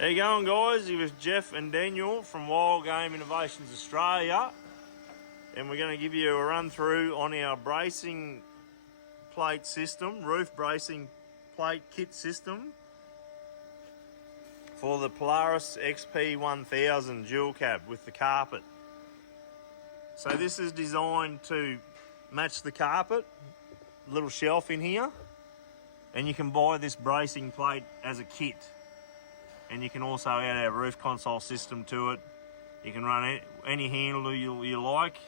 How you going, guys? You're with Jeff and Daniel from Wild Game Innovations Australia, and we're going to give you a run through on our bracing plate system, roof bracing plate kit system for the Polaris XP1000 dual cab with the carpet. So this is designed to match the carpet, little shelf in here, and you can buy this bracing plate as a kit. And you can also add our roof console system to it. You can run any handle you like,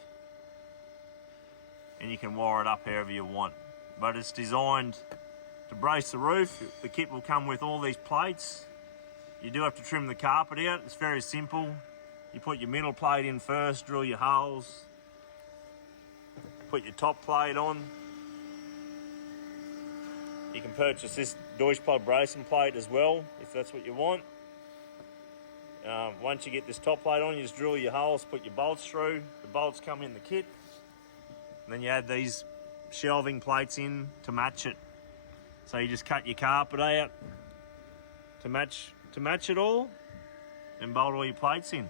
and you can wire it up however you want. But it's designed to brace the roof. The kit will come with all these plates. You do have to trim the carpet out. It's very simple. You put your middle plate in first, drill your holes, put your top plate on. You can purchase this Deutsch bracing plate as well, if that's what you want. Once you get this top plate on, you just drill your holes, put your bolts through. The bolts come in the kit. And then you add these shelving plates in to match it. So you just cut your carpet out to match it all and bolt all your plates in.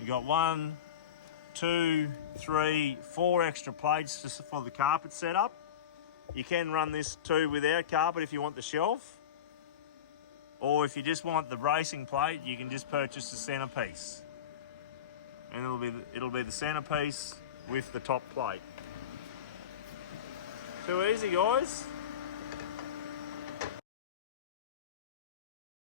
You got 1, 2, 3, 4 extra plates just for the carpet setup. You can run this too without carpet if you want the shelf. Or if you just want the bracing plate, you can just purchase the centerpiece. And it'll be the centerpiece with the top plate. Too easy, guys.